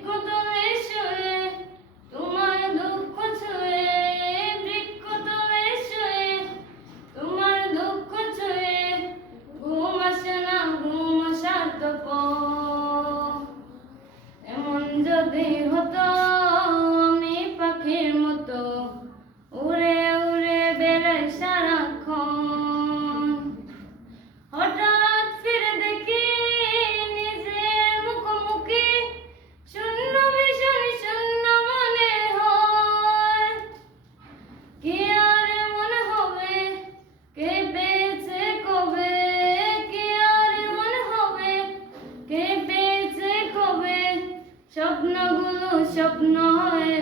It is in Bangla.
বৃক্ষতলে শুয়ে তোমার দুঃখ ছুঁয়ে, বৃক্ষতলে শুয়ে তোমার দুঃখ ছুঁয়ে, ঘুম আসে না, ঘুম আসার তো পর। এমন যদি হতো আমি পাখির মতো উড়ে উড়ে বেড়াই সারাক্ষণ, হঠাৎ ফিরে দেখি নিজের মুখোমুখি, শূন্য ভীষণ শূন্য মনে হয়। কি আর এমন হবে, কে পেয়েছে কবে, কি আর এমন হবে, কে পেয়েছে কবে, স্বপ্নগুলো স্বপ্ন হয়ে